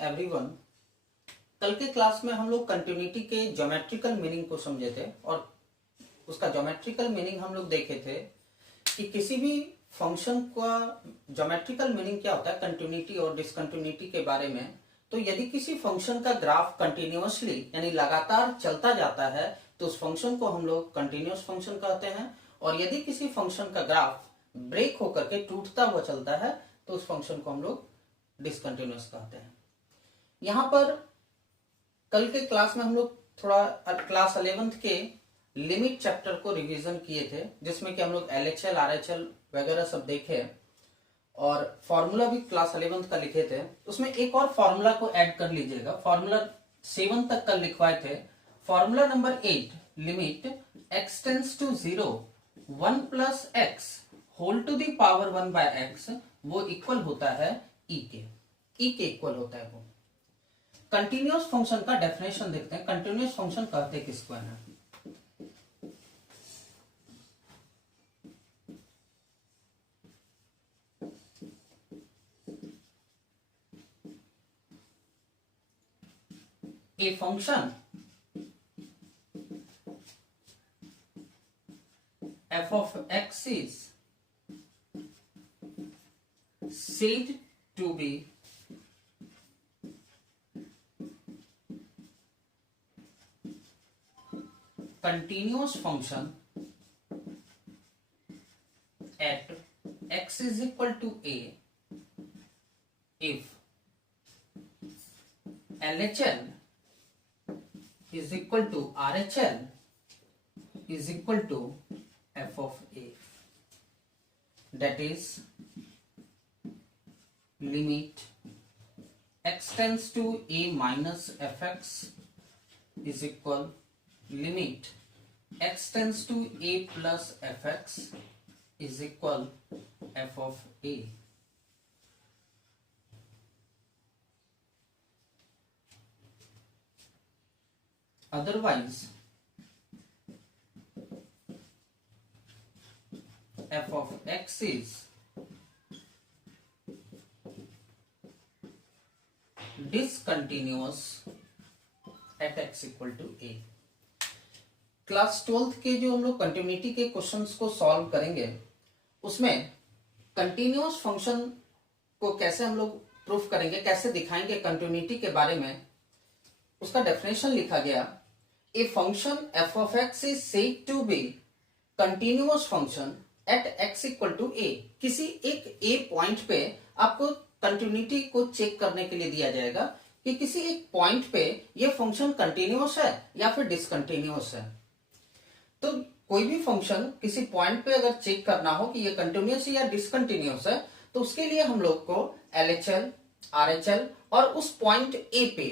Everyone. कल के class में हम लोग कंटिन्यूटी के ज्योमेट्रिकल मीनिंग को समझे थे और उसका ज्योमेट्रिकल मीनिंग हम लोग देखे थे कि किसी भी फंक्शन का ज्योमेट्रिकल मीनिंग क्या होता है कंटिन्यूटी और डिसकंटिन्यूटी के बारे में। तो यदि किसी फंक्शन का ग्राफ कंटिन्यूअसली यानी लगातार चलता जाता है तो उस फंक्शन को हम लोग कंटिन्यूअस फंक्शन कहते हैं, और यदि किसी फंक्शन का ग्राफ ब्रेक होकर के टूटता हुआ चलता है तो उस फंक्शन को हम लोग डिसकंटिन्यूअस कहते हैं। यहां पर कल के क्लास में हम लोग थोड़ा क्लास 11th के लिमिट चैप्टर को रिवीजन किए थे, जिसमें कि हम लोग LHL RHL वगैरह सब देखे और फॉर्मूला भी क्लास 11th का लिखे थे। उसमें एक और फॉर्मूला को ऐड कर लीजिएगा। फॉर्मूला 7 तक कल लिखवाए थे। Formula number 8 limit x tends to 0 1 plus x whole to the power 1 by x, वो इक्वल होता है e के इक्वल होता है वो। कंटिन्यूअस फंक्शन का डेफिनेशन देखते हैं। कंटिन्यूअस फंक्शन कहते किसको है? A function f of x is said to be continuous function at x is equal to a if LHL is equal to RHL is equal to f of a, that is limit x tends to a minus fx is equal limit x tends to a plus fx is equal f of a. Otherwise f of x is discontinuous at x equal to a. Class 12th के जो हम लोग continuity के questions को solve करेंगे उसमें continuous function को कैसे हम लोग प्रूफ करेंगे, कैसे दिखाएंगे कंटिन्यूटी के बारे में, उसका डेफिनेशन लिखा गया। A function f of x is said to be continuous function at x equal to a। किसी एक a पॉइंट पे आपको कंटिन्यूटी को चेक करने के लिए दिया जाएगा कि किसी एक पॉइंट पे ये फंक्शन कंटिन्यूअस है या फिर डिसकंटिन्यूअस है। तो कोई भी फंक्शन किसी पॉइंट पे अगर चेक करना हो कि ये कंटिन्यूअस है या डिसकंटिन्यूअस है तो उसके लिए हम लोग को LHL RHL और उस पॉइंट A पे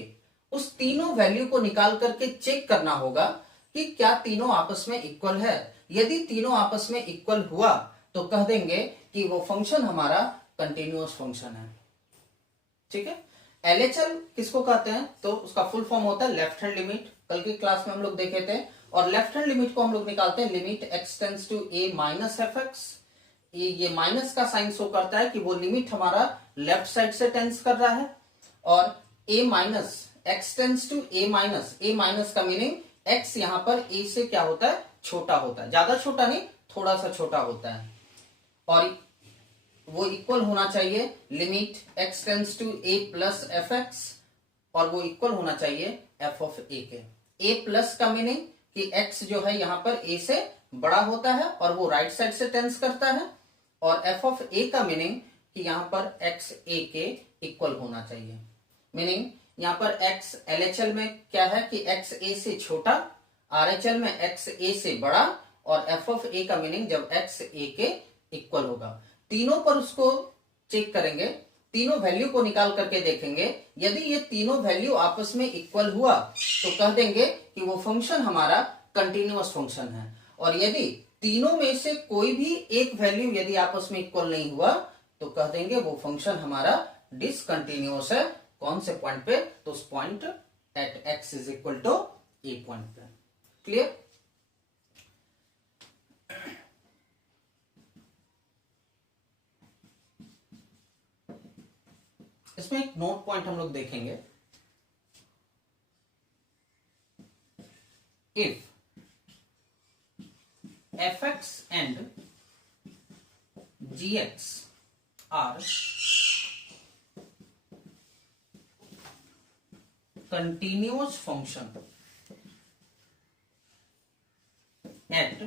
उस तीनों वैल्यू को निकाल करके चेक करना होगा कि क्या तीनों आपस में इक्वल है। यदि तीनों आपस में इक्वल हुआ तो कह देंगे कि वो फंक्शन हमारा कंटिन्यूअस फंक्शन है। ठीक है। LHL किसको कहते हैं तो उसका फुल फॉर्म होता है लेफ्ट हैंड लिमिट। कल की क्लास में हम लोग देखे थे। और लेफ्ट हैंड लिमिट को हम लोग निकालते हैं limit x tends to a minus f x. ये माइनस का साइन शो करता है कि वो लिमिट हमारा लेफ्ट साइड से टेंस कर रहा है। और a minus x tends to a minus का मीनिंग x यहाँ पर a से क्या होता है, छोटा होता है। ज्यादा छोटा नहीं, थोड़ा सा छोटा होता है। और वो इक्वल होना चाहिए limit x tends to a plus f x, और वो इक्वल होना चाहिए f ऑफ a के। a प्लस का मीनिंग कि x जो है यहाँ पर a से बड़ा होता है और वो राइट साइड से टेंस करता है। और f ऑफ a का मीनिंग कि यहाँ पर x a के इक्वल होना चाहिए। मीनिंग यहाँ पर x LHL में क्या है कि x a से छोटा, RHL में x a से बड़ा, और f ऑफ a का मीनिंग जब x a के इक्वल होगा। तीनों पर उसको चेक करेंगे, तीनों वैल्यू को निकाल करके देखेंगे। यदि ये तीनों वैल्यू आपस में इक्वल हुआ तो कह देंगे कि वो फंक्शन हमारा कंटिन्यूअस फंक्शन है। और यदि तीनों में से कोई भी एक वैल्यू यदि आपस में इक्वल नहीं हुआ तो कह देंगे वो फंक्शन हमारा डिसकंटिन्यूअस है। कौन से पॉइंट पे? तो उस point at x is equal to a point पे। क्लियर? इसमें एक नोट पॉइंट हम लोग देखेंगे, if fx and gx are continuous function at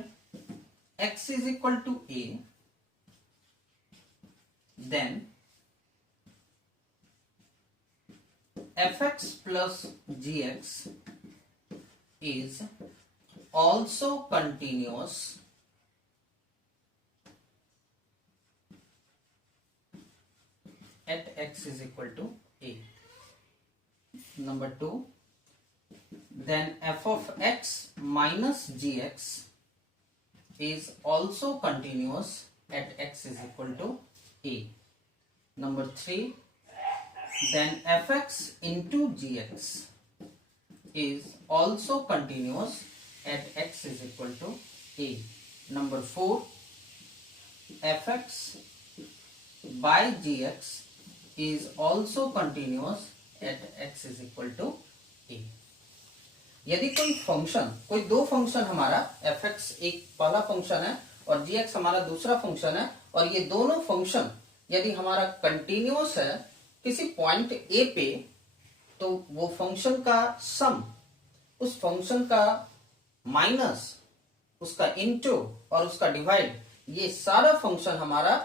x is equal to a, then fx plus gx is also continuous at x is equal to a. Number 2, then f of x minus gx is also continuous at x is equal to a. Number 3, then fx into gx is also continuous at x is equal to a. Number 4, fx by gx is also continuous at x is equal to a. यदि कोई function, कोई दो function हमारा fx एक पहला function है और gx हमारा दूसरा फंक्शन है, और ये दोनों फंक्शन यदि हमारा कंटिन्यूअस है किसी पॉइंट a पे, तो वो फंक्शन का सम उस फंक्शन का माइनस उसका इनटू और उसका डिवाइड, ये सारा फंक्शन हमारा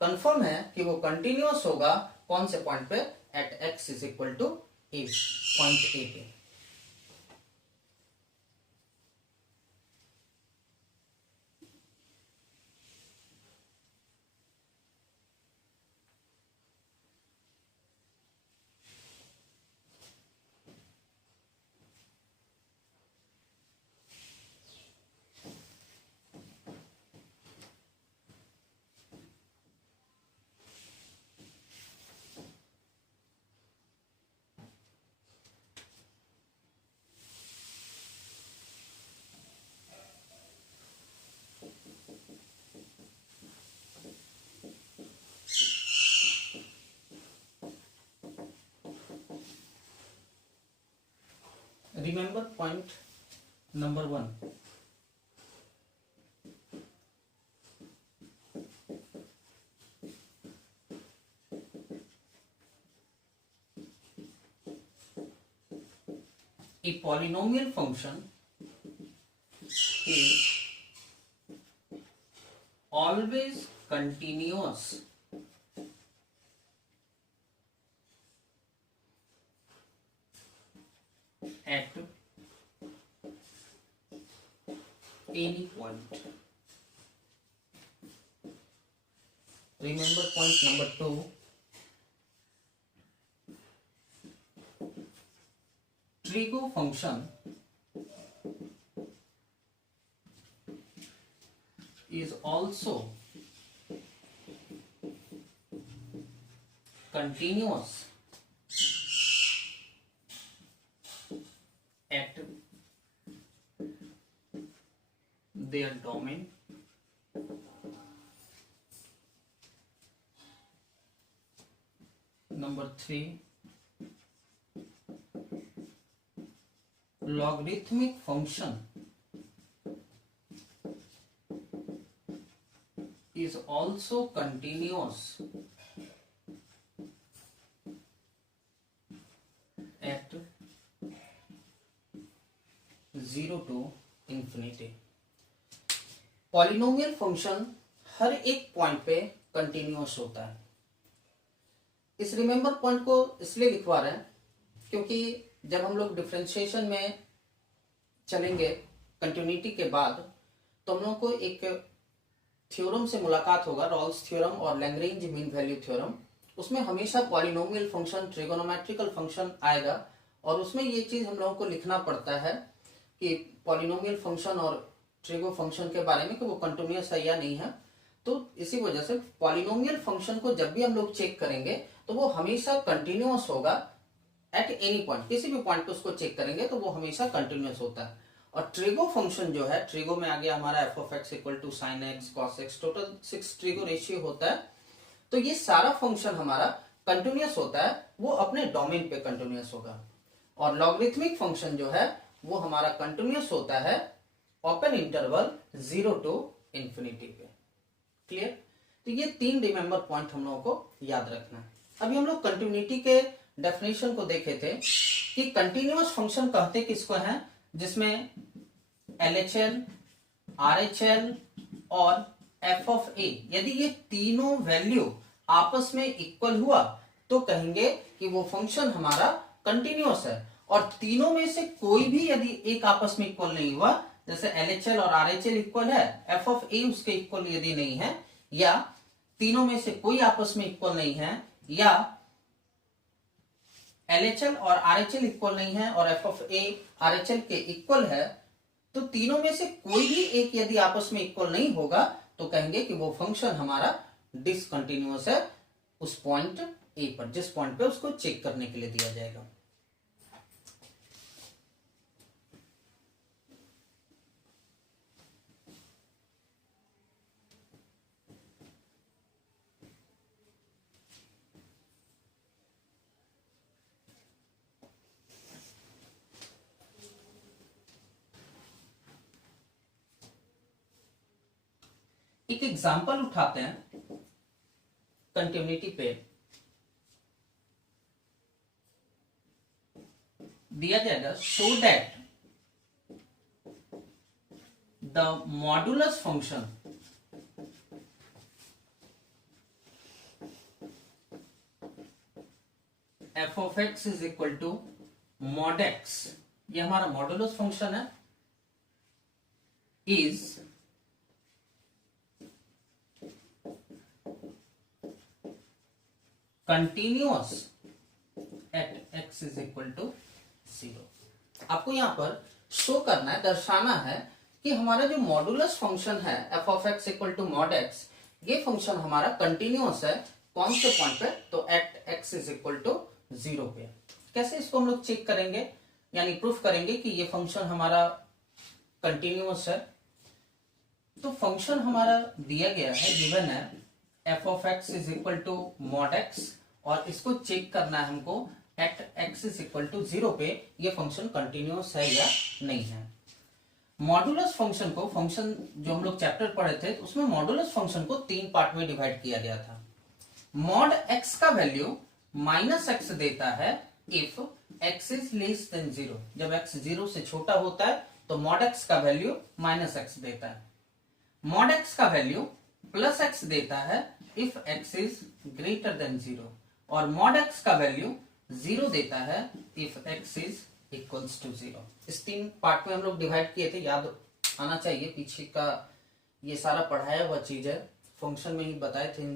कंफर्म है कि वो कंटिन्यूअस होगा कौन से पॉइंट पे, at x is equal to a, point a पे. Remember point number 1. A polynomial function is always continuous at any point. Remember point number 2. Trigo function is also continuous at their domain. Number 3, logarithmic function is also continuous at 0 to infinity. Polynomial function हर एक point पे continuous होता है. इस remember point को इसलिए लिखवा रहे हैं क्योंकि जब हम लोग डिफरेंशिएशन में चलेंगे कंटिन्यूटी के बाद, तो हम लोग को एक थ्योरम से मुलाकात होगा, रॉल्स थ्योरम और लैग्रेंज मीन वैल्यू थ्योरम. उसमें हमेशा पॉलिनोमियल फंक्शन, ट्रिगोनोमेट्रिकल फंक्शन आएगा, और उसमें ये चीज हम लोगों को लिखना पड़ता है कि पॉलिनोमियल फंक्शन और ट्रिगो फंक्शन के बारे में कि वो कंटिन्यूअस है या नहीं है. तो इसी वजह से पॉलिनोमियल फंक्शन को जब भी हम लोग चेक करेंगे तो वो हमेशा कंटिन्यूअस होगा एट एनी पॉइंट. किसी भी पॉइंट पे उसको चेक करेंगे तो वो हमेशा कंटिन्यूअस होता है. और ट्रिगो फंक्शन जो है, ट्रिगो में आ गया हमारा F of x equal to sine x cos x, total 6 trigo ratio होता है. तो ये सारा फंक्शन हमारा कंटिन्यूअस होता है वो अपने डोमेन पे कंटिन्यूअस होगा, और लॉगरिथमिक फंक्शन जो है वो हमारा कंटिन्यूअस होता है ओपन इंटरवल 0 to इंफिनिटी पे। क्लियर? तो ये 3 रिमेंबर पॉइंट हम लोगों को याद रखना है। अभी हम लोग कंटिन्यूटी के डेफिनेशन को देखे थे कि कंटिन्यूअस फंक्शन कहते किसको हैं, जिसमें LHL, RHL और f ऑफ a, यदि ये तीनों वैल्यू आपस में इक्वल हुआ तो कहेंगे कि वो फंक्शन हमारा कंटिन्यूअस है। और तीनों में से कोई भी यदि एक आपस में इक्वल नहीं हुआ, जैसे LHL और RHL इक्वल है, f ऑफ a उसके इक्वल यदि नहीं है, या तीनों में से कोई आपस में इक्वल नहीं है, या LHL और RHL इक्वल नहीं है और f ऑफ a RHL के इक्वल है, तो तीनों में से कोई भी एक यदि आपस में इक्वल नहीं होगा तो कहेंगे कि वो फंक्शन हमारा डिसकंटिन्यूअस है उस पॉइंट ए पर, जिस पॉइंट पे उसको चेक करने के लिए दिया जाएगा। एक एग्जाम्पल उठाते हैं कंटिन्यूटी पे। दिया जाएगा so that the modulus function f of x is equal to mod x, ये हमारा मॉडुलस फंक्शन है, is continuous at x is equal to 0। आपको यहां पर शो करना है, दर्शाना है कि हमारा जो मॉडुलस फंक्शन है f of x equal to mod x, ये फंक्शन हमारा कंटिन्यूअस है कौन से पॉइंट पे, तो at x is equal to 0 पे। कैसे इसको हम लोग चेक करेंगे, यानी प्रूफ करेंगे कि ये फंक्शन हमारा कंटिन्यूअस है। तो फंक्शन हमारा दिया गया है, गिवन है f of x is equal to mod x, और इसको चेक करना है हमको at x is equal to 0 पे ये फंक्शन कंटिन्यूअस है या नहीं है। मॉडुलस फंक्शन को, फंक्शन जो हम लोग चैप्टर पढ़े थे उसमें मॉडुलस फंक्शन को 3 पार्ट में डिवाइड किया गया था। मॉड x का वैल्यू माइनस x देता है if x is less than 0, जब x 0 से छोटा होता है तो मॉड x का वैल्यू माइनस x देता है। मॉड x का वैल्यू प्लस x देता है if x is greater than 0, और मॉड x का वैल्यू 0 देता है if x is equals to 0। इस 3 पार्ट में हम लोग डिवाइड किए थे, याद आना चाहिए, पीछे का ये सारा पढ़ाया हुआ चीज है, फंक्शन में ही बताए थे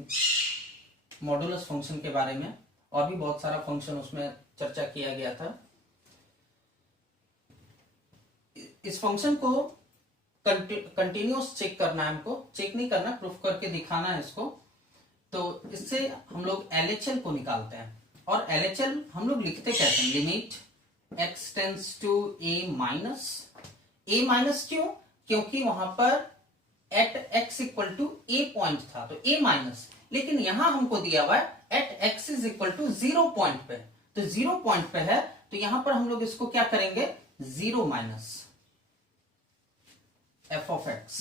मॉडुलस फंक्शन के बारे में, और भी बहुत सारा फंक्शन उसमें चर्चा किया गया था। इस फंक्शन को कंटिन्यूअस चेक करना है हमको, चेक नहीं करना, प्रूफ करके दिखाना है इसको। तो इससे हम लोग LHL को निकालते हैं, और LHL हम लोग लिखते कैसे हैं, limit x tends to a minus, क्यों, क्योंकि वहां पर at x equal to a point था तो a माइनस, लेकिन यहां हमको दिया हुआ है at x is equal to 0 point पे, तो 0 पॉइंट पे है तो यहां पर हम लोग इसको क्या करेंगे, 0 minus f of x।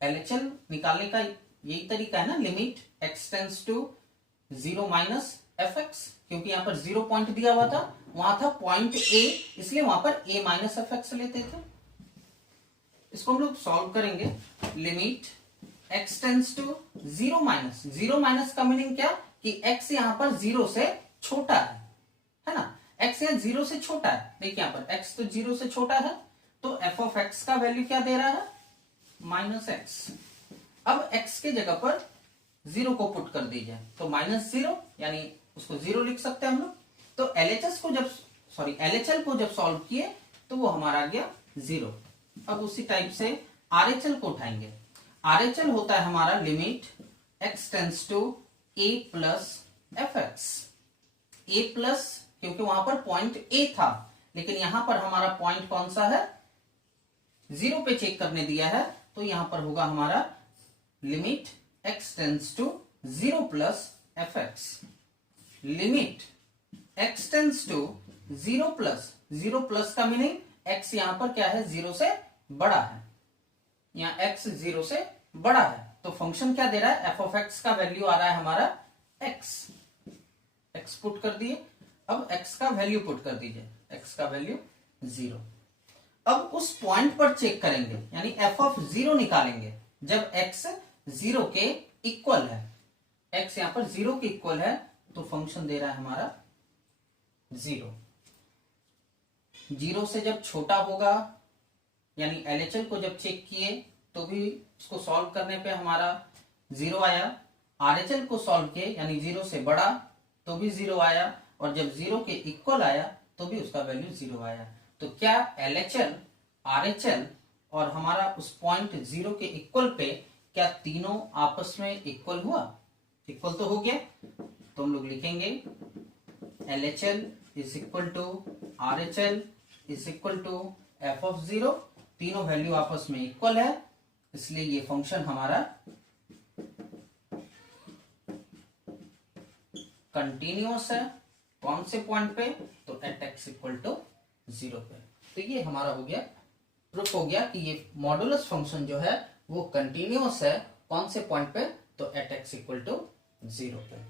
LHL निकालने का यही तरीका है ना, limit x tends to 0 minus f x, क्योंकि यहां पर 0 पॉइंट दिया हुआ था, वहां था पॉइंट a, इसलिए वहां पर a माइनस एफ एक्स लेते थे। इसको हम लोग सॉल्व करेंगे, limit x tends to 0 minus, 0 minus का मीनिंग क्या, कि x यहां पर 0 से छोटा है ना, x यहां 0 से छोटा है, देखिए यहां पर x तो 0 से छोटा है, तो f ऑफ x का वैल्यू क्या दे रहा है, माइनस एक्स। अब x के जगह पर 0 को पुट कर दीजिए, तो माइनस 0, यानी उसको 0 लिख सकते हैं हम लोग। तो LHL को जब सॉल्व किए तो वो हमारा आ गया 0। अब उसी टाइप से RHL को उठाएंगे, RHL होता है हमारा limit x tends to a plus f x, a plus, क्योंकि वहां पर पॉइंट a था, लेकिन यहां पर हमारा पॉइंट कौन सा है, 0 पे चेक करने दिया है, तो यहां पर होगा हमारा limit x tends to 0 plus f x limit x tends to 0 plus का मीनिंग एक्स यहां पर क्या है, 0 से बड़ा है, यहां एक्स 0 से बड़ा है, तो फंक्शन क्या दे रहा है, एफ ऑफ एक्स का वैल्यू आ रहा है हमारा एक्स, एक्स पुट कर दिए। अब एक्स का वैल्यू पुट कर दीजिए, एक्स का वैल्यू 0। अब उस पॉइंट पर चेक करेंगे, यानी एफ ऑफ 0 निकालेंगे जब एक्स 0 के इक्वल है, एक्स यहां पर 0 के इक्वल है, तो फंक्शन दे रहा है हमारा 0। 0 से जब छोटा होगा, यानी एलएचएल को जब चेक किए तो भी उसको सॉल्व करने पे हमारा 0 आया, आरएचएल को सॉल्व किए यानी 0 से बड़ा तो भी 0 आया, और जब 0 के इक्वल आया तो भी उसका वैल्यू 0 आया। तो क्या एलएचएल, आरएचएल और हमारा उस पॉइंट 0 के इक्वल पे क्या तीनों आपस में इक्वल हुआ, इक्वल तो हो गया। तो हम लोग लिखेंगे LHL is equal to RHL is equal to F of 0, तीनों वैल्यू आपस में इक्वल है, इसलिए ये फंक्शन हमारा कंटिन्यूअस है। कौन से पॉइंट पे, तो एट एक्स इक्वल टू 0 पे। तो ये हमारा हो गया, प्रूफ हो गया कि ये मॉडुलस फंक्शन जो है वो कंटिन्यूअस है। कौन से पॉइंट पे, तो एट एक्स इक्वल टू 0 पे।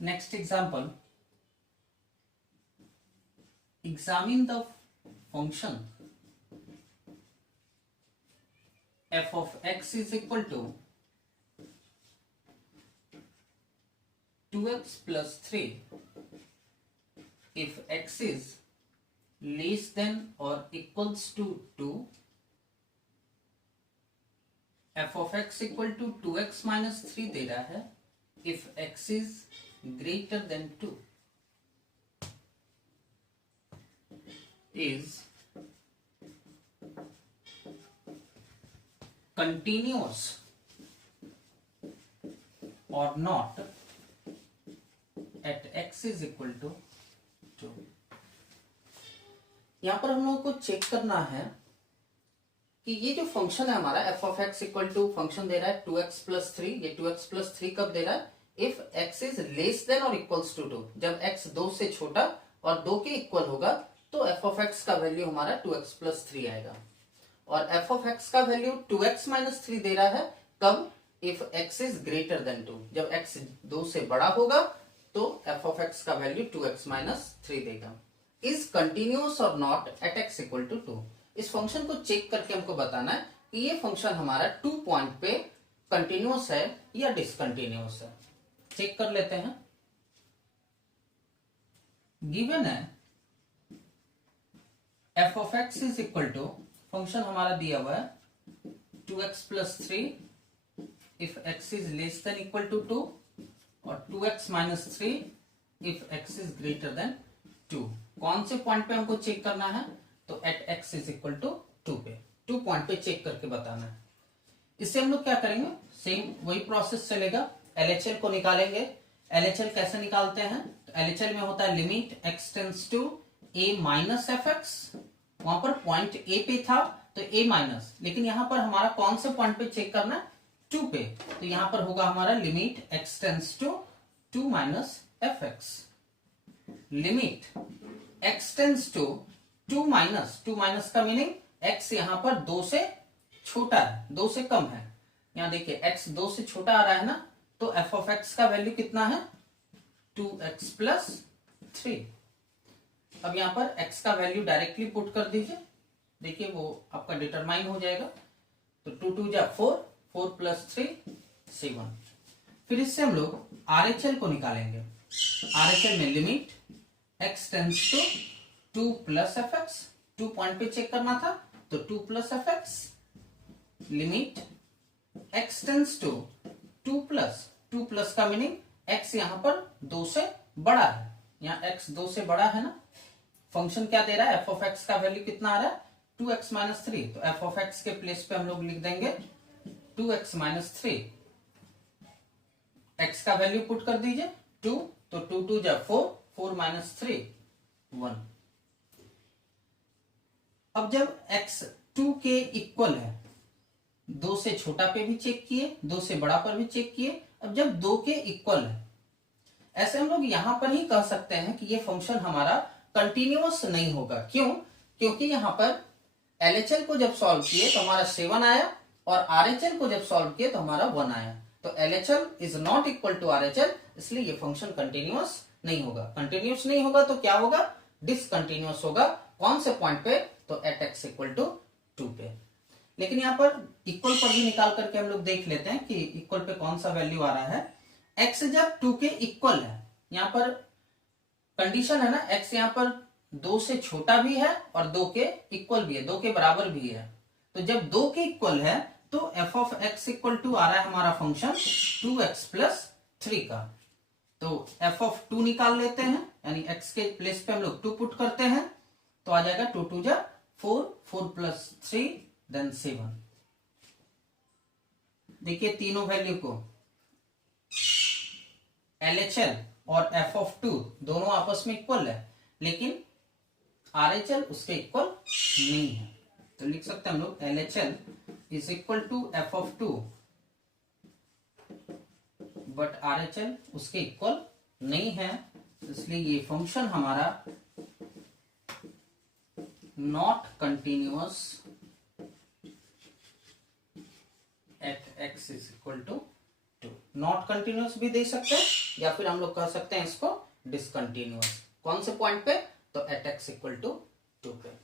Next example, examine the function f of x is equal to 2x plus 3 if x is less than or equals to 2, f of x equal to 2x minus 3 दे रहा है if x is greater than 2, is continuous or not at x is equal to 2। यहां पर हम लोगों को check करना है कि ये जो फंक्शन है हमारा F of x equal to, function दे रहा है 2x प्लस 3, ये 2x प्लस 3 कब दे रहा है, if x is less then और इक्वल्स टू 2, जब x 2 से छोटा और 2 के इक्वल होगा तो f ऑफ x का वैल्यू हमारा 2x प्लस 3 आएगा। और f ऑफ x का वैल्यू 2x माइनस 3 दे रहा है कब, if x is greater than 2, जब x 2 से बड़ा होगा तो f ऑफ x का वैल्यू 2x माइनस 3 देगा। इज कंटिन्यूअस और not at x equal to 2, इस फंक्शन को चेक करके हमको बताना है कि ये फंक्शन हमारा 2 पॉइंट पे कंटिन्यूअस है या डिसकंटिन्यूअस है। चेक कर लेते हैं। गिवन है f of x is equal to, function हमारा दिया हुआ है 2x plus 3 if x is less than equal to 2 और 2x minus 3 if x is greater than 2। कौन से पॉइंट पे हमको चेक करना है, तो at x is equal to 2 पे, 2 पॉइंट पे चेक करके बताना है। इससे हम लोग क्या करेंगे, सेम वही प्रोसेस चलेगा, एलएचएल को निकालेंगे। एलएचएल कैसे निकालते हैं, तो एलएचएल में होता है limit x tends to a minus f x, वहां पर पॉइंट ए पे था तो ए माइनस, लेकिन यहां पर हमारा कौन से पॉइंट पे चेक करना है, 2 पे, तो यहां पर होगा हमारा limit x tends to 2 minus f x, limit x tends to 2 minus का मीनिंग एक्स यहां पर 2 से छोटा है, 2 से कम है। यहां देखिए x 2 से छोटा आ रहा है ना, तो f ऑफ x का वैल्यू कितना है, 2x प्लस 3। अब यहां पर x का वैल्यू डायरेक्टली पुट कर दीजिए, देखिए वो आपका डिटरमाइन हो जाएगा। तो 2 2 जा 4, 4 प्लस 3 7। फिर इससे हम लोग RHL को निकालेंगे। RHL में limit x tends to 2 plus f x, 2 point पे चेक करना था तो 2 plus f x, limit x tends to 2 plus का मीनिंग x यहां पर 2 से बड़ा है, यहाँ x 2 से बड़ा है ना। फंक्शन क्या दे रहा है, एफ ऑफ एक्स का वैल्यू कितना आ रहा है 2x माइनस 3, तो एफ ऑफ एक्स के प्लेस पे हम लोग लिख देंगे 2x माइनस 3। x का वैल्यू पुट कर दीजिए 2, तो 2 2 जा 4, 4 माइनस 3 1। अब जब x 2 के इक्वल है, 2 से छोटा पे भी चेक किए, 2 से बड़ा पर भी चेक किए, अब जब 2 के इक्वल है, ऐसे हम लोग यहां पर ही कह सकते हैं कि ये फंक्शन हमारा कंटिन्यूअस नहीं होगा। क्यों? क्योंकि यहां पर LHL को जब सॉल्व किए तो हमारा 7 आया और RHL को जब सॉल्व किए तो हमारा 1 आया, तो LHL is not equal to RHL, इसलिए ये फंक्शन कंटिन्यूअस नहीं होगा। कंटिन्यूअस नहीं होगा तो क्या होगा, डिसकंटिन्यूअस होगा। कौन से पॉइंट पे, तो एट x इक्वल टू 2 पे। लेकिन यहाँ पर इक्वल पर भी निकाल करके हम लोग देख लेते हैं कि इक्वल पे कौन सा वैल्यू आ रहा है। x जब 2 के इक्वल है, यहाँ पर कंडीशन है ना, x यहाँ पर 2 से छोटा भी है और 2 के इक्वल भी है, 2 के बराबर भी है। तो जब 2 के इक्वल है तो F of x equal to आ रहा है हमारा फंक्शन 2x प्लस 3 का। तो एफ ऑफ 2 निकाल लेते हैं, यानी x के प्लेस पे हम लोग 2 पुट करते हैं, तो आ जाएगा 2 2 जा 4, 4 प्लस 3 देन 7। देखिए तीनों वैल्यू को LHL और एफ ऑफ 2 दोनों आपस में इक्वल है, लेकिन RHL उसके इक्वल नहीं है। तो लिख सकते हैं हम लोग LHL is equal to F of 2, but RHL उसके इक्वल नहीं है, इसलिए ये फंक्शन हमारा not continuous at x is equal to 2। Not continuous भी दे सकते हैं या फिर हम लोग कह सकते हैं इसको डिसकंटिन्यूअस। कौन से पॉइंट पे, तो एट x इक्वल टू 2 पे।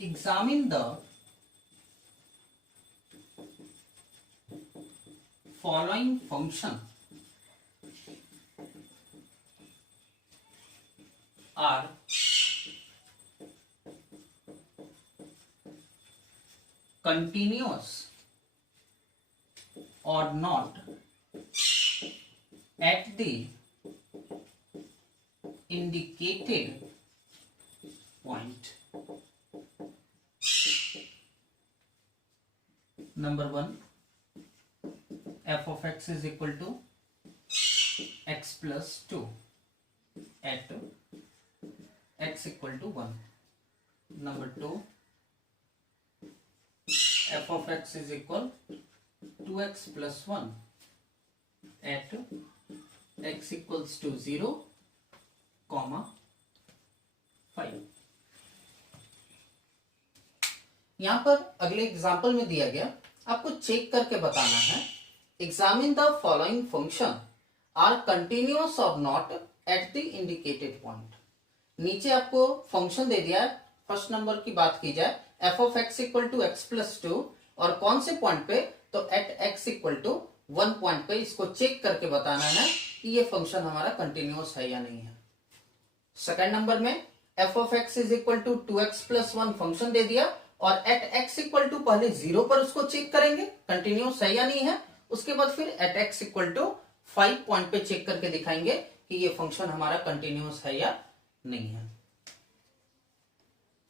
Examine the following function are continuous or not at the indicated point. Number 1, f of x is equal to x plus 2 at x equal to 1. Number 2, f of x is equal 2x plus 1 at x equals to 0, 5. यहां पर अगले example में दिया गया, आपको check करके बताना है। Examine the following function are continuous और not at the indicated point. नीचे आपको फंक्शन दे दिया है, फर्स्ट नंबर की बात की जाए f of x equal to x plus 2, और कौन से पॉइंट पे, तो at x equal to 1 point पे इसको चेक करके बताना है कि ये फंक्शन हमारा कंटिन्यूअस है या नहीं है। सेकेंड नंबर में F of x is equal to 2x plus 1 function दे दिया, और एट x इक्वल टू पहले 0 पर उसको चेक करेंगे कंटिन्यूअस है या नहीं है, उसके बाद फिर at x equal to 5 point पे चेक करके दिखाएंगे कि ये फंक्शन हमारा कंटिन्यूअस है या नहीं है।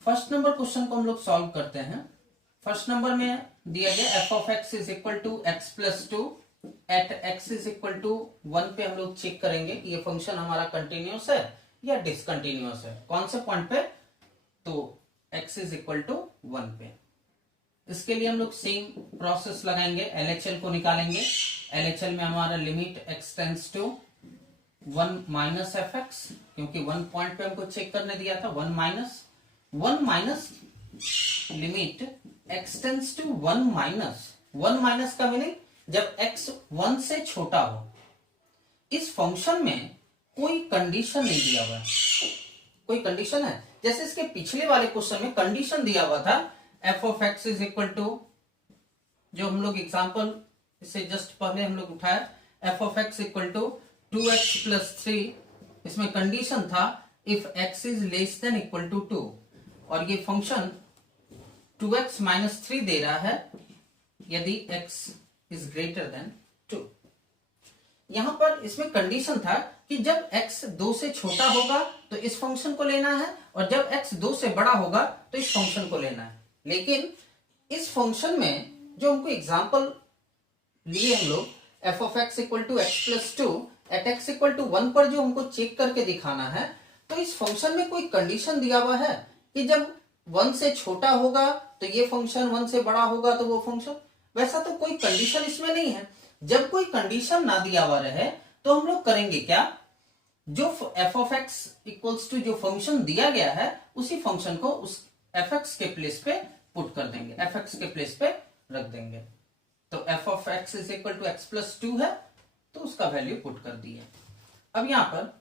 फर्स्ट नंबर क्वेश्चन को हम लोग सॉल्व करते हैं। फर्स्ट नंबर में दिया गया f of x is equal to x plus 2 at x is equal to 1 पे हम लोग चेक करेंगे कि ये फंक्शन हमारा कंटिन्यूअस है या डिसकंटिन्यूअस है। कौन से पॉइंट पे, तो x इज इक्वल टू 1 पे। इसके लिए हम लोग सेम प्रोसेस लगाएंगे, एलएचएल को निकालेंगे। एलएचएल में हमारा limit x tends to 1 minus f x, क्योंकि 1 पॉइंट पे हमको चेक करने दिया था, 1 minus limit x tends to 1 minus का मीनिंग जब x 1 से छोटा हो। इस फंक्शन में कोई कंडीशन नहीं दिया हुआ है, कोई कंडीशन है जैसे इसके पिछले वाले क्वेश्चन में कंडीशन दिया हुआ था f of x is equal to, जो हम लोग एग्जाम्पल इससे जस्ट पहले हम लोग उठाया, f of x equal to 2x plus 3, इसमें कंडीशन था if x is less than equal to 2, और ये फंक्शन 2x माइनस 3 दे रहा है यदि x इज ग्रेटर देन 2। यहां पर इसमें कंडीशन था कि जब x 2 से छोटा होगा तो इस फंक्शन को लेना है, और जब x 2 से बड़ा होगा तो इस फंक्शन को लेना है। लेकिन इस फंक्शन में जो हमको एग्जांपल लिए हम लोग f of x equal to x plus 2 at x equal to 1 पर जो हमको चेक करके दिखाना है, तो इस फंक्शन में कोई कंडीशन दिया हुआ है कि जब 1 से छोटा होगा तो ये फंक्शन, 1 से बड़ा होगा तो वो फंक्शन। वैसा तो कोई कंडीशन इसमें नहीं है। जब कोई कंडीशन ना दिया हुआ रहे तो हम लोग करेंगे क्या, जो f of x equals to जो फंक्शन दिया गया है उसी फंक्शन को उस एफ एक्स के प्लेस पे पुट कर देंगे, एफ एक्स के प्लेस पे रख देंगे। तो F of x is equal to x plus 2 है तो उसका वैल्यू पुट कर दिया। अब यहां पर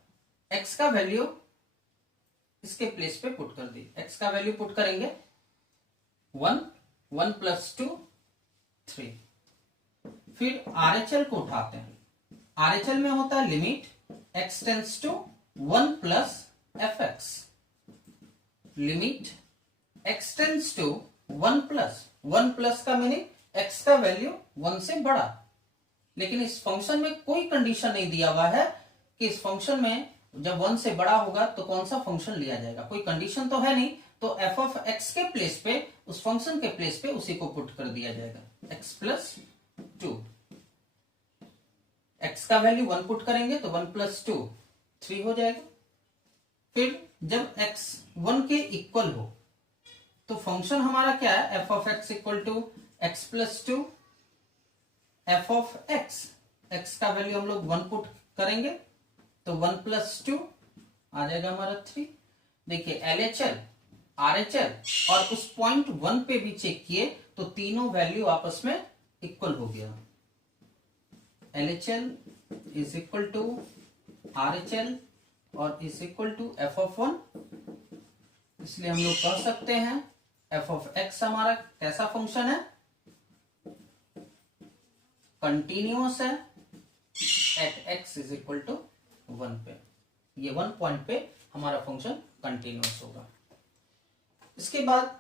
एक्स का वैल्यू इसके प्लेस पे पुट कर दी। एक्स का वैल्यू पुट करेंगे 1 प्लस 2 3। फिर आरएचएल को उठाते हैं। आरएचएल में होता है limit x tends to 1 plus f x, limit x tends to 1 plus का मीनिंग एक्स का वैल्यू 1 से बड़ा। लेकिन इस फंक्शन में कोई कंडीशन नहीं दिया हुआ है कि इस फंक्शन में जब 1 से बड़ा होगा तो कौन सा फंक्शन लिया जाएगा, कोई कंडीशन तो है नहीं। तो एफ ऑफ एक्स के प्लेस पे, उस फंक्शन के प्लेस पे उसी को पुट कर दिया जाएगा, एक्स प्लस 2। एक्स का वैल्यू 1 पुट करेंगे तो 1 प्लस 2 3 हो जाएगा। फिर जब x 1 के इक्वल हो तो फंक्शन हमारा क्या है, f of x equal to x plus 2, f of x, x का वैल्यू हम लोग 1 पुट करेंगे तो 1 प्लस 2 आ जाएगा हमारा 3। देखिए एलएचएल, आरएचएल और उस पॉइंट 1 पे भी चेक किए तो तीनों वैल्यू आपस में इक्वल हो गया। LHL is equal to RHL और is equal to F of 1, इसलिए हम लोग कह सकते हैं एफ ऑफ एक्स हमारा कैसा फंक्शन है, कंटिन्यूअस है at x is equal to 1 पे। ये 1 पॉइंट पे हमारा फंक्शन कंटिन्यूअस होगा। इसके बाद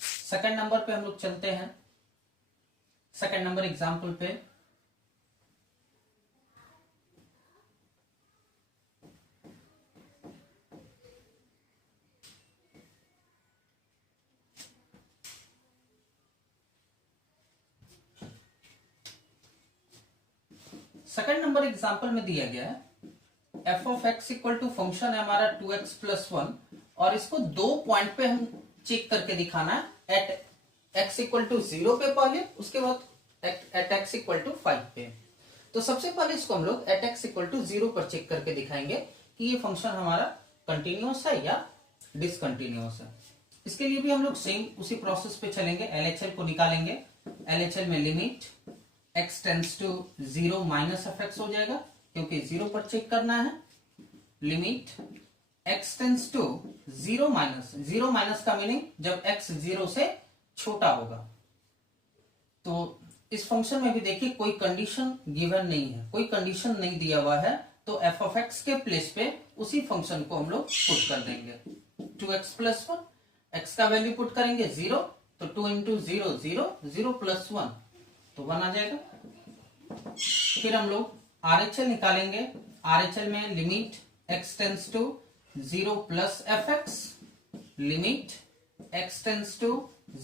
सेकंड नंबर पे हम लोग चलते हैं। सेकंड नंबर एग्जाम्पल पे सेकंड नंबर एग्जाम्पल में दिया गया है f of x equal to function है हमारा 2x प्लस 1, और इसको 2 पॉइंट पे हम चेक करके दिखाना है, एट एक्स इक्वल टू 0 पे पहले, उसके बाद एट एक्स इक्वल टू 5 पे। तो सबसे पहले इसको हम लोग एट एक्स इक्वल टू 0 पर चेक करके दिखाएंगे कि ये फंक्शन हमारा कंटिन्यूअस है या डिसकंटिन्यूअस है। इसके लिए भी हम लोग सेम उसी प्रोसेस पे चलेंगे, एलएचएल को निकालेंगे। एलएचएल में limit x tends to 0 minus f x हो जाएगा, क्योंकि 0 पर चेक करना है। Limit x tends to 0 minus का मीनिंग जब x 0 से छोटा होगा। तो इस फंक्शन में भी देखिए कोई कंडीशन गिवन नहीं है, कोई कंडीशन नहीं दिया हुआ है, तो एफ ऑफ एक्स के प्लेस पे उसी फंक्शन को हम लोग पुट कर देंगे 2x प्लस 1। एक्स का वैल्यू पुट करेंगे 0, तो 2 इंटू 0 0, 0 प्लस 1 तो 1 आ जाएगा। फिर हम लोग आरएचएल निकालेंगे। आरएचएल में limit x tends to 0 plus f x, limit x tends to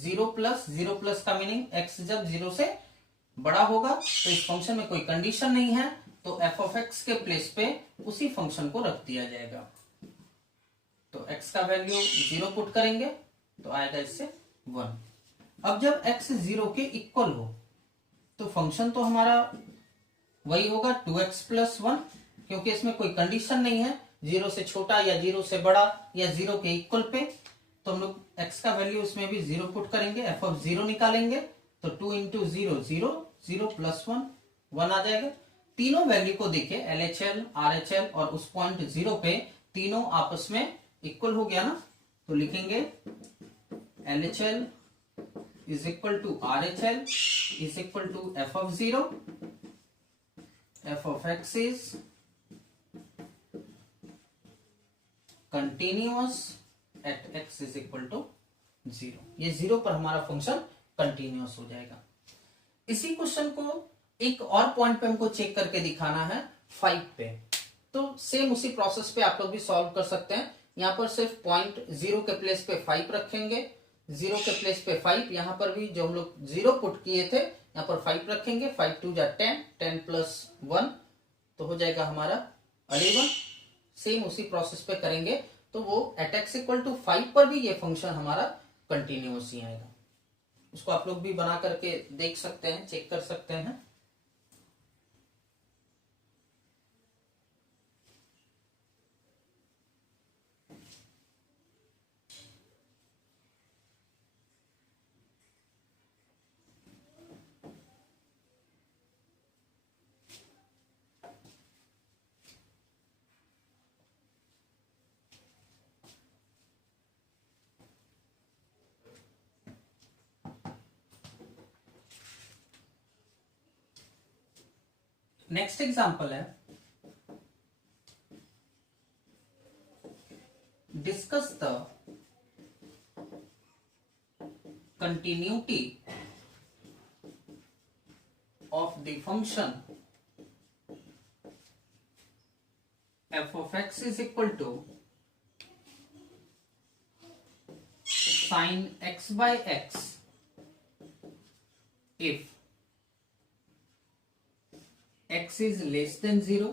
0 plus का मीनिंग x जब 0 से बड़ा होगा तो इस फंक्शन में कोई कंडीशन नहीं है, तो एफ ऑफ एक्स के प्लेस पे उसी फंक्शन को रख दिया जाएगा। तो x का वैल्यू 0 पुट करेंगे तो आएगा इससे 1। अब जब x 0 के इक्वल हो तो फंक्शन तो हमारा वही होगा 2x प्लस 1, क्योंकि इसमें कोई कंडीशन नहीं है 0 से छोटा या 0 से बड़ा या 0 के इक्वल पे। तो हम लोग x का वैल्यू इसमें भी 0 पुट करेंगे, f ऑफ 0 निकालेंगे तो 2 इंटू 0 0 0 प्लस 1 1 आ जाएगा। तीनों वैल्यू को देखे LHL RHL और उस पॉइंट 0 पे तीनों आपस में इक्वल हो गया ना, तो लिखेंगे LHL is equal to RHL is equal to f of 0, f of x is continuous at x is equal to 0। ये 0 पर हमारा फंक्शन कंटिन्यूअस हो जाएगा। इसी क्वेश्चन को एक और पॉइंट पे हमको चेक करके दिखाना है 5 पे, तो सेम उसी प्रोसेस पे आप लोग भी सॉल्व कर सकते हैं। यहाँ पर सिर्फ पॉइंट 0 के प्लेस पे 5 रखेंगे, 0 के प्लेस पे 5, यहाँ पर भी जो हम लोग 0 पुट किए थे यहाँ पर 5 रखेंगे, 5 2 जा 10, 10 प्लस 1 तो हो जाएगा हमारा 11। सेम उसी प्रोसेस पे करेंगे तो वो एट x इक्वल टू 5 पर भी ये फंक्शन हमारा कंटिन्यूअस ही आएगा। उसको आप लोग भी बना करके देख सकते हैं, चेक कर सकते हैं। नेक्स्ट एग्जांपल है, discuss the continuity of the function f of x is equal to sin x by x if x is less than 0,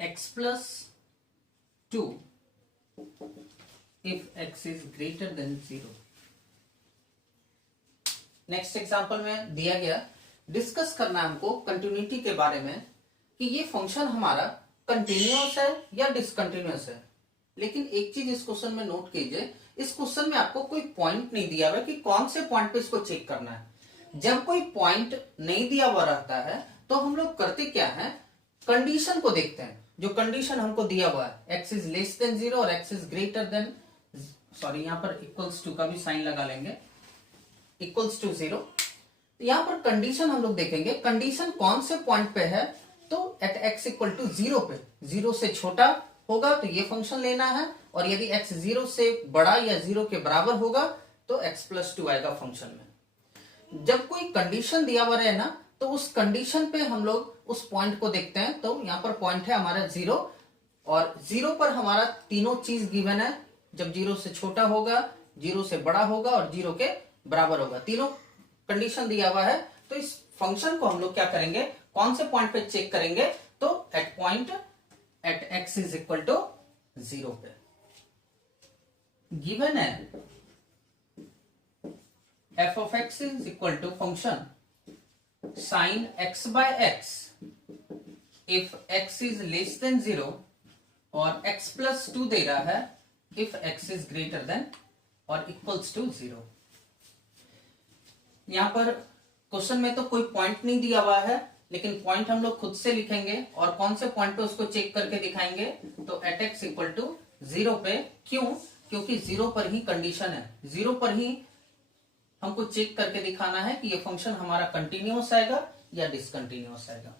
x plus 2 if x is greater than 0। Next example में दिया गया, discuss करना है हमको continuity के बारे में कि ये फंक्शन हमारा कंटिन्यूअस है या डिसकंटिन्यूअस है। लेकिन एक चीज इस क्वेश्चन में नोट कीजिए, इस क्वेश्चन में आपको कोई पॉइंट नहीं दिया हुआ कि कौन से पॉइंट पे इसको चेक करना है। जब कोई पॉइंट नहीं दिया हुआ रहता है तो हम लोग करते क्या है, कंडीशन को देखते हैं। जो कंडीशन हमको दिया हुआ है x इज लेस देन 0 और x is greater then, sorry यहाँ पर इक्वल्स टू का भी साइन लगा लेंगे, इक्वल्स टू 0। यहाँ पर कंडीशन हम लोग देखेंगे, कंडीशन कौन से पॉइंट पे है, तो एट x इक्वल टू 0 पे, 0 से छोटा होगा तो ये फंक्शन लेना है, और यदि x 0 से बड़ा या 0 के बराबर होगा तो x प्लस 2 आएगा फंक्शन में। जब कोई कंडीशन दिया हुआ रहे ना तो उस कंडीशन पे हम लोग उस पॉइंट को देखते हैं। तो यहाँ पर पॉइंट है हमारा 0, और 0 पर हमारा तीनों चीज गिवन है। जब 0 से छोटा होगा, 0 से बड़ा होगा और 0 के बराबर होगा, तीनों कंडीशन दिया हुआ है। तो इस फंक्शन को हम लोग क्या करेंगे, कौन से पॉइंट पे चेक करेंगे, तो at point at x is equal to 0 पे गिवन है f of x is equal to function sin x by x if x is less than 0 और x plus 2 दे रहा है if x is greater than और equals to 0। यहां पर question में तो कोई पॉइंट नहीं दिया हुआ है, लेकिन पॉइंट हम लोग खुद से लिखेंगे और कौन से पॉइंट पे उसको चेक करके दिखाएंगे, तो एट x इक्वल टू 0 पे। क्यों, क्योंकि 0 पर ही कंडीशन है, 0 पर ही हमको चेक करके दिखाना है कि ये फंक्शन हमारा कंटिन्यूअस आएगा या डिसकंटिन्यूअस आएगा।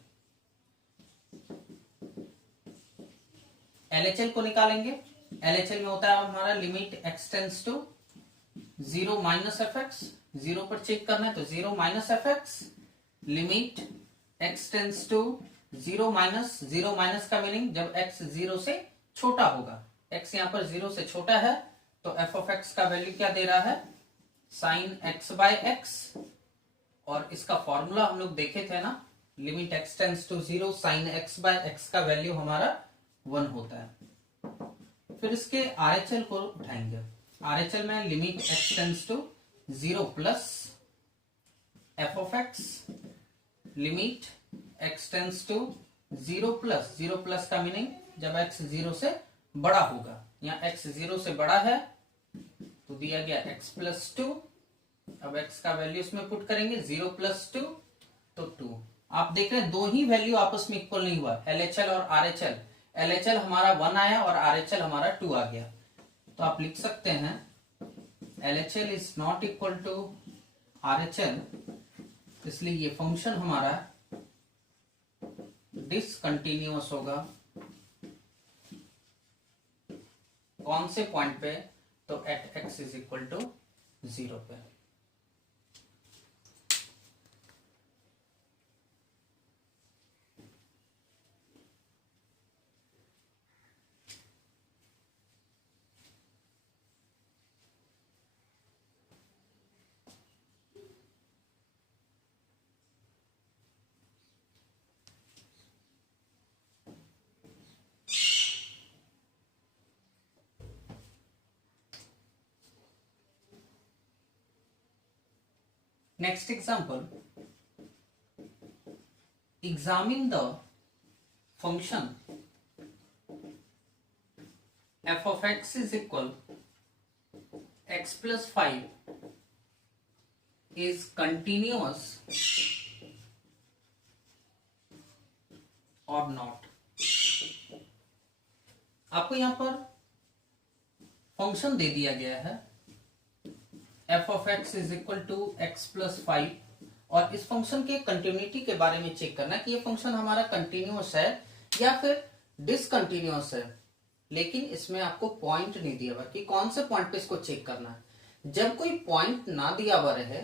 LHL को निकालेंगे। LHL में होता है हमारा limit x tends to 0 minus fx, 0 पर चेक करना है तो 0 minus fx, limit x tends to 0 minus, 0 minus का मीनिंग जब x 0 से छोटा होगा, x यहाँ पर 0 से छोटा है तो f of x का वैल्यू क्या दे रहा है, साइन x बाय x, और इसका फॉर्मूला हम लोग देखे थे ना, limit x tends to 0 sine x by x का वैल्यू हमारा 1 होता है। फिर इसके RHL को उठाएंगे, RHL में limit x tends to 0 plus f of x limit x tends to 0 plus का मीनिंग जब x 0 से बड़ा होगा। यहाँ x 0 से बड़ा है तो दिया गया x प्लस 2। अब x का वैल्यू इसमें पुट करेंगे 0 प्लस 2 तो 2। आप देख रहे हैं दो ही वैल्यू आपस में इक्वल नहीं हुआ, LHL और RHL। LHL हमारा 1 आया और RHL हमारा 2 आ गया, तो आप लिख सकते हैं LHL is not equal to RHL, इसलिए ये फंक्शन हमारा डिसकंटिन्यूअस होगा। कौन से पॉइंट पे? तो at x is equal to 0 पे। Next example, examine the function f of x is equal x plus 5 is continuous or not। आपको यहां पर फंक्शन दे दिया गया है f of x is equal to x plus 5 और इस फंक्शन के कंटिन्यूटी के बारे में चेक करना कि ये फंक्शन हमारा कंटिन्यूअस है या फिर डिसकंटिन्यूअस है। लेकिन इसमें आपको पॉइंट नहीं दिया हुआ कि कौन से पॉइंट पे इसको चेक करना है। जब कोई पॉइंट ना दिया हुआ रहे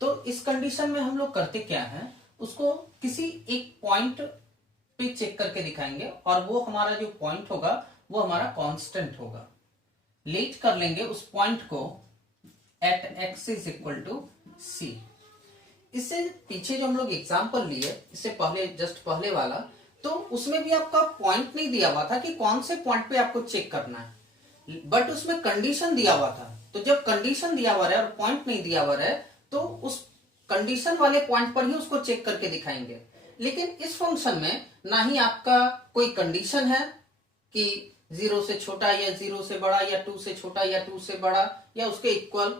तो इस कंडीशन में हम लोग करते क्या है, उसको किसी एक पॉइंट पे चेक करके दिखाएंगे और वो हमारा जो पॉइंट होगा वो हमारा कांस्टेंट होगा। लेट कर लेंगे उस पॉइंट को at x is equal to c। इससे पीछे जो हम लोग एग्जाम्पल लिए, इससे पहले जस्ट पहले वाला, तो उसमें भी आपका पॉइंट नहीं दिया हुआ था कि कौन से पॉइंट पे आपको चेक करना है, बट उसमें कंडीशन दिया हुआ था। तो जब कंडीशन दिया हुआ है और पॉइंट नहीं दिया हुआ है तो उस कंडीशन वाले पॉइंट पर ही उसको चेक करके दिखाएंगे। लेकिन इस फंक्शन में ना ही आपका कोई कंडीशन है कि 0 से छोटा या 0 से बड़ा या 2 से छोटा या 2 से बड़ा या उसके इक्वल,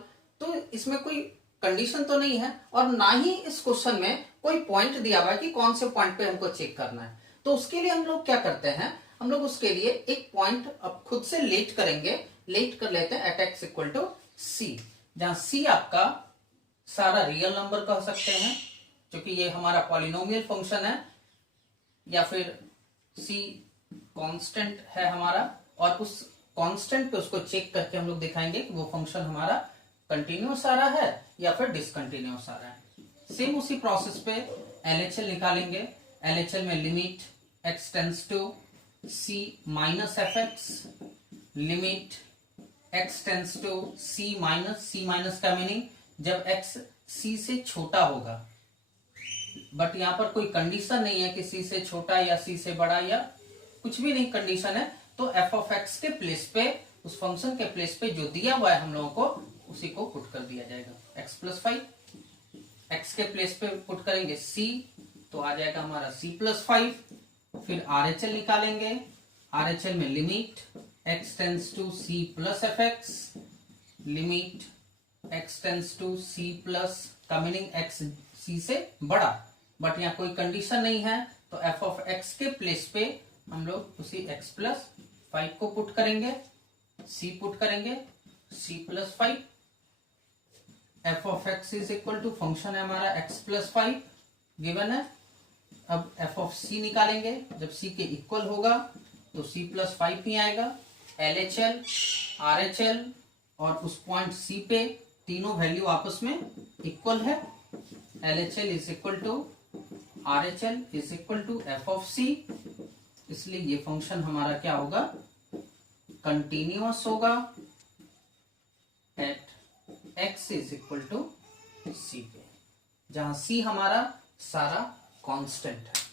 तो इसमें कोई कंडीशन तो नहीं है और ना ही इस क्वेश्चन में कोई पॉइंट दिया हुआ है कि कौन से पॉइंट पे हमको चेक करना है। तो उसके लिए हम लोग क्या करते हैं, हम लोग उसके लिए एक पॉइंट अब खुद से लेट करेंगे। लेट कर लेते हैं एट एक्स इक्वल टू सी, जहां सी आपका सारा रियल नंबर कह सकते हैं क्योंकि ये हमारा पॉलिनोमियल फंक्शन है, या फिर सी कांस्टेंट है हमारा, और उस कांस्टेंट पे उसको चेक करके हम लोग दिखाएंगे कि वो फंक्शन हमारा कंटिन्यूअस आ रहा है या फिर डिसकंटिन्यूअस आ रहा है। सेम उसी प्रोसेस पे LHL निकालेंगे। LHL में limit x tends to c minus fx, limit x tends to c minus का मीनिंग जब x c से छोटा होगा, बट यहाँ पर कोई कंडीशन नहीं है कि c से छोटा या c से बड़ा या कुछ भी नहीं कंडीशन है। तो f ऑफ x के प्लेस पे, उस फंक्शन के प्लेस पे जो दिया हुआ है हम लोगों को उसी को पुट कर दिया जाएगा। x प्लस 5 x के प्लेस पे पुट करेंगे c, तो आ जाएगा हमारा c प्लस 5। फिर RHL निकालेंगे। RHL में limit x tends to c plus fx, limit x tends to c plus का मीनिंग x c से बड़ा, बट यहाँ कोई कंडीशन नहीं है। तो f ऑफ x के प्लेस पे हम लोग उसी x प्लस 5 को पुट करेंगे, c पुट करेंगे c plus 5। f of x is equal to function है हमारा x प्लस 5 गिवन है। अब f ऑफ c निकालेंगे, जब c के इक्वल होगा तो c प्लस 5 ही आएगा। LHL RHL और उस पॉइंट c पे तीनों वैल्यू आपस में इक्वल है। LHL is equal to RHL is equal to f of c, इसलिए ये फंक्शन हमारा क्या होगा, कंटिन्यूअस होगा at x is equal to c पे, जहां c हमारा सारा कांस्टेंट है।